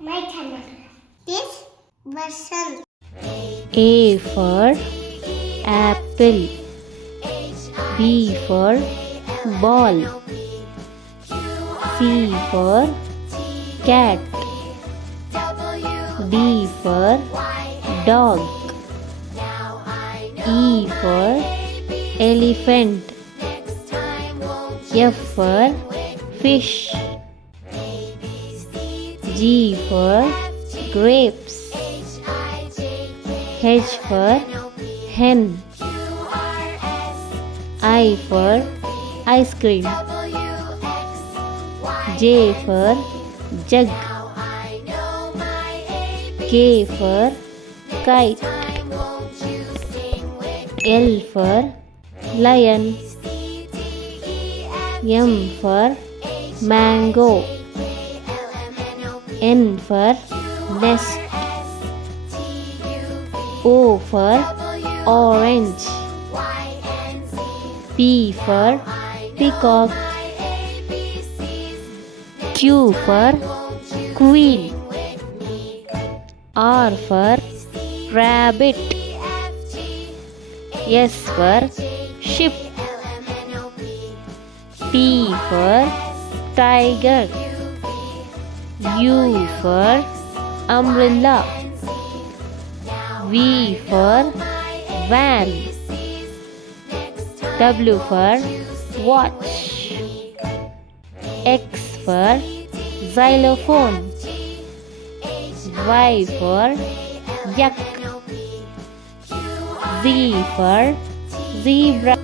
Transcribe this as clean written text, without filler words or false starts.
my channel. This version. A for apple. B for ball. C for cat. D for dog. E for elephant. F for fish. G for grapes. H for hen. I for ice cream. J for jug. K for kite. L for lion. M for mango. N for nest. O for orange. P for peacock. Q for queen. R for rabbit. S for ship. T for tiger. U for umbrella. V for van. W for watch. X for xylophone. Y for yak. Z for zebra.